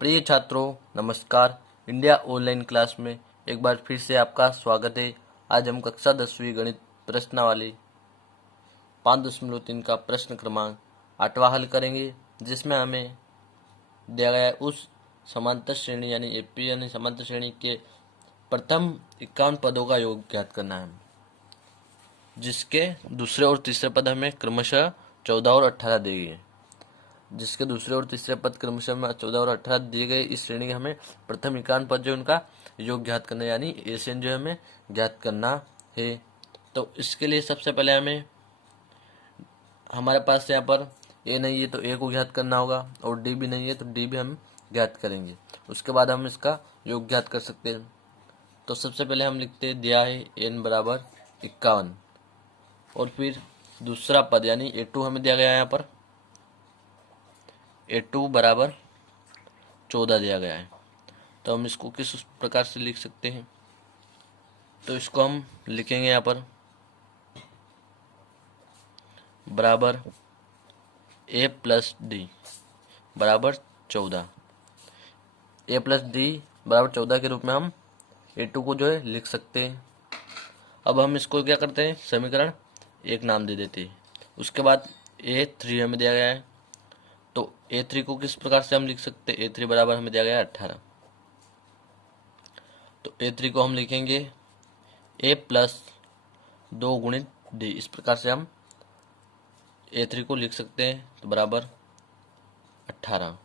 प्रिय छात्रों, नमस्कार। इंडिया ऑनलाइन क्लास में एक बार फिर से आपका स्वागत है। आज हम कक्षा 10वीं गणित प्रश्नावली 5.3 का प्रश्न क्रमांक 8वां हल करेंगे, जिसमें हमें दिया गया है उस समांतर श्रेणी यानी एपी यानी समांतर श्रेणी के प्रथम 51 पदों का योग ज्ञात करना है, जिसके दूसरे और तीसरे पद हमें क्रमशः 14 और 18 दिए गए। जिसके दूसरे और तीसरे पद क्रमशः में 14 और 18 दिए गए, इस श्रेणी के हमें प्रथम 51 पद जो उनका योग ज्ञात करना है, यानी एशियन जो हमें ज्ञात करना है। तो इसके लिए सबसे पहले हमें हमारे पास यहाँ पर ए नहीं है तो ए को ज्ञात करना होगा, और डी भी नहीं है तो डी भी हम ज्ञात करेंगे। उसके बाद हम इसका योग ज्ञात कर सकते हैं। तो सबसे पहले हम लिखते हैं, दिया है एन बराबर 51, और फिर दूसरा पद यानी ए2 हमें दिया गया है। यहाँ पर ए2 बराबर 14 दिया गया है। तो हम इसको किस प्रकार से लिख सकते हैं? तो इसको हम लिखेंगे यहाँ पर बराबर ए प्लस डी बराबर 14। ए प्लस डी बराबर 14 के रूप में हम ए2 को जो है लिख सकते हैं। अब हम इसको क्या करते हैं, समीकरण एक नाम दे देते हैं। उसके बाद ए3 हमें दिया गया है, तो ए3 को किस प्रकार से हम लिख सकते हैं? ए3 बराबर हमें दिया गया है 18। तो ए3 को हम लिखेंगे ए प्लस 2 गुणित डी। इस प्रकार से हम ए3 को लिख सकते हैं, तो बराबर 18।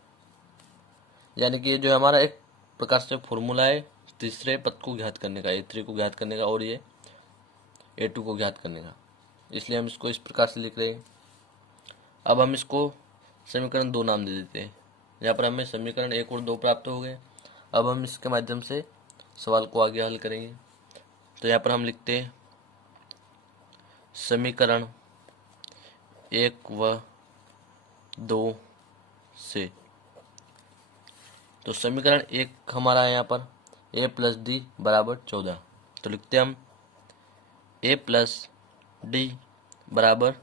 यानी कि ये जो हमारा एक प्रकार से फॉर्मूला है तीसरे पद को ज्ञात करने का, ए3 को ज्ञात करने का और ये ए2 को ज्ञात करने का, इसलिए हम इसको इस प्रकार से लिख रहे हैं। अब हम इसको समीकरण 2 नाम दे देते हैं। यहाँ पर हमें समीकरण 1 और 2 प्राप्त हो गए। अब हम इसके माध्यम से सवाल को आगे हल करेंगे। तो यहाँ पर हम लिखते हैं समीकरण 1 व 2 से। तो समीकरण 1 हमारा है यहाँ पर ए प्लस डी बराबर 14। तो लिखते हैं हम ए प्लस डी बराबर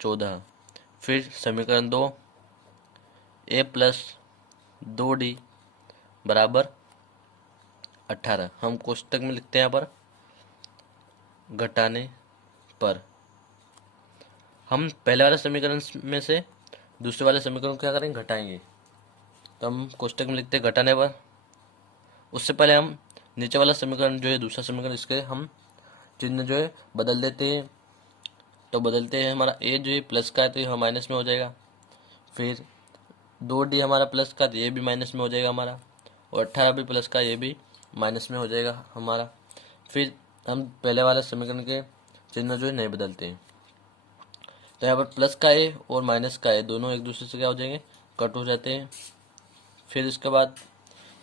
14। फिर समीकरण 2 ए प्लस 2d बराबर 18। हम कोष्टक में लिखते हैं यहाँ पर घटाने पर। हम पहले वाले समीकरण में से दूसरे वाले समीकरण को क्या करेंगे, घटाएंगे। तो हम कोष्टक में लिखते हैं घटाने पर। उससे पहले हम नीचे वाला समीकरण जो है दूसरा समीकरण, इसके हम चिन्ह जो है बदल देते हैं। तो बदलते हैं, हमारा ए जो है प्लस का है तो यह माइनस में हो जाएगा। फिर 2d हमारा प्लस का, तो ये भी माइनस में हो जाएगा हमारा, और 18 भी प्लस का, ये भी माइनस में हो जाएगा हमारा। फिर हम पहले वाले समीकरण के चिन्ह जो है नहीं बदलते हैं। तो यहाँ पर प्लस का ए और माइनस का ए दोनों एक दूसरे से क्या हो जाएंगे, कट हो जाते हैं। फिर इसके बाद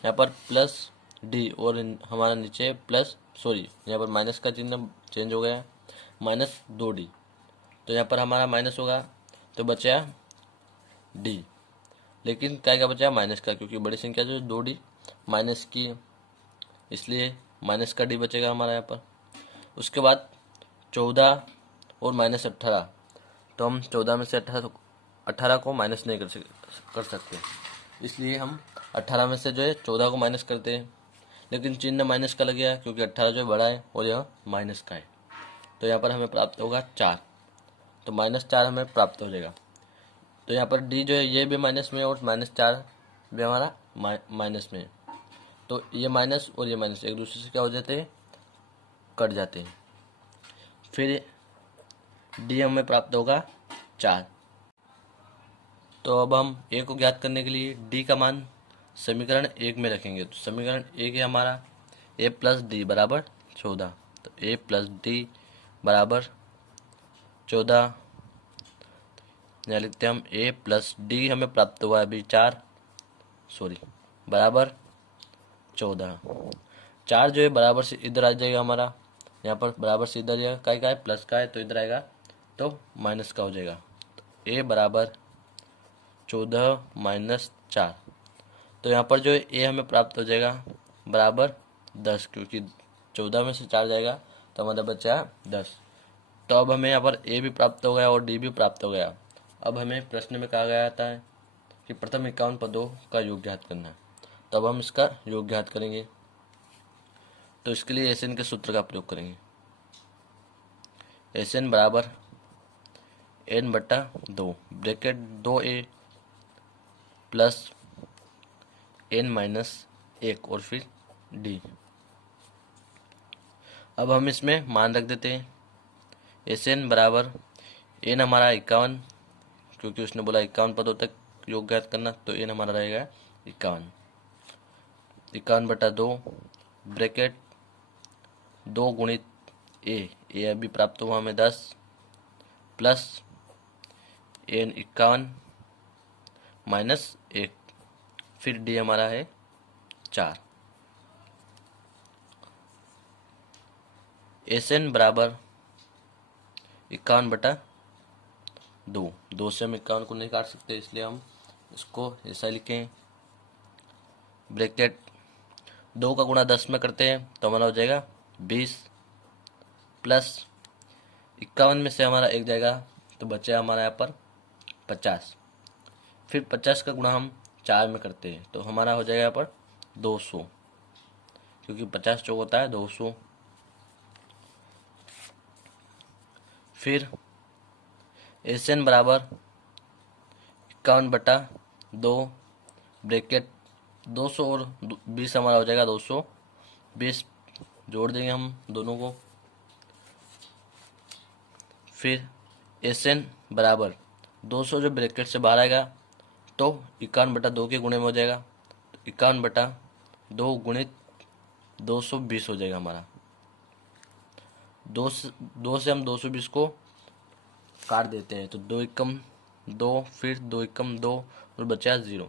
यहाँ पर प्लस डी और हमारा नीचे प्लस यहाँ पर माइनस का चिन्ह चेंज हो गया, माइनस 2d। तो यहाँ पर हमारा माइनस होगा तो बचा डी, लेकिन क्या क्या बचा माइनस का, क्योंकि बड़ी संख्या जो 2d माइनस की है, इसलिए माइनस का डी बचेगा हमारा यहाँ पर। उसके बाद 14 और माइनस 18। तो हम 14 में से 18 को माइनस नहीं कर सकते, इसलिए हम 18 में से जो है 14 को माइनस करते हैं। लेकिन चिन्ह माइनस का लग गया क्योंकि 18 जो है बड़ा है और यह माइनस का है। तो यहाँ पर हमें प्राप्त होगा 4। तो -4 हमें प्राप्त हो जाएगा। तो यहाँ पर डी जो है ये भी माइनस में है और -4 भी हमारा माइनस में है। तो ये माइनस और ये माइनस एक दूसरे से क्या हो जाते हैं, कट जाते हैं। फिर डी हमें प्राप्त होगा 4। तो अब हम ए को ज्ञात करने के लिए डी का मान समीकरण 1 में रखेंगे। तो समीकरण 1 है हमारा ए प्लस डी बराबर 14। तो ए प्लस डी बराबर 14, यहाँ लिखते हैं हम ए प्लस डी हमें प्राप्त हुआ है अभी 4 बराबर 14। 4 जो है बराबर से इधर आ जाएगा हमारा, यहाँ पर बराबर से इधर जाएगा, का है प्लस का है तो इधर आएगा तो माइनस का हो जाएगा। तो ए बराबर 14 माइनस 4। तो यहाँ पर जो है ए हमें प्राप्त हो जाएगा बराबर 10, क्योंकि 14 में से 4 जाएगा तो हमारा बचा 10। तो अब हमें यहाँ पर ए भी प्राप्त हो गया और डी भी प्राप्त हो गया। अब हमें प्रश्न में कहा गया था कि कि प्रथम 51 पदों का योग ज्ञात करना है। तो अब हम इसका योग ज्ञात करेंगे। तो इसके लिए एस एन के सूत्र का प्रयोग करेंगे। एस एन बराबर एन बटा 2 bracket 2a plus N minus 1 और फिर डी। अब हम इसमें मान रख देते हैं। एस एन बराबर एन हमारा 51, क्योंकि उसने बोला 51 पदों तक योग ज्ञात करना, तो एन हमारा रहेगा 51। 51 बटा 2 ब्रैकेट 2 गुणित ए अभी प्राप्त हुआ हमें 10 प्लस एन 51 माइनस 1, फिर डी हमारा है 4। एस एन बराबर 51 बटा 2 से हम 51 को नहीं काट सकते, इसलिए हम इसको ऐसा लिखें। ब्रैकेट 2 का गुणा 10 में करते हैं तो हमारा हो जाएगा 20 प्लस 51 में से हमारा 1 जाएगा तो बचा हमारा यहाँ पर 50। फिर 50 का गुणा हम 4 में करते हैं तो हमारा हो जाएगा यहाँ पर 200, क्योंकि 50 चौक होता है 200। फिर एस एन बराबर 51 बटा 2 ब्रैकेट 200 और 20 हमारा हो जाएगा 220, जोड़ देंगे हम दोनों को। फिर एस एन बराबर 200 जो ब्रैकेट से बाहर आएगा तो 51 बटा 2 के गुणे में हो जाएगा, तो 51 बटा 2 गुणित 220 हो जाएगा हमारा। 2 से हम 220 को काट देते हैं तो 2 एकम 2, फिर 2 एकम 2 और बचा 0।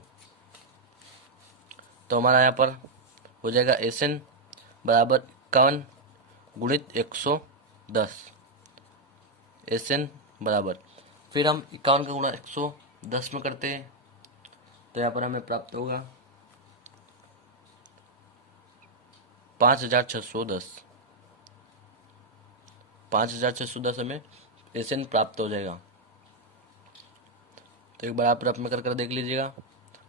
तो हमारा यहाँ पर हो जाएगा एस एन बराबर 51 गुणित 110। एस एन बराबर, फिर हम 51 का गुणा 110 में करते हैं तो यहाँ पर हमें प्राप्त होगा 5610। 5610 हमें एस एन प्राप्त हो जाएगा। तो एक बार आप रफ में कर देख लीजिएगा।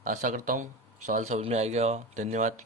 आशा करता हूँ सवाल समझ में आ गया। धन्यवाद।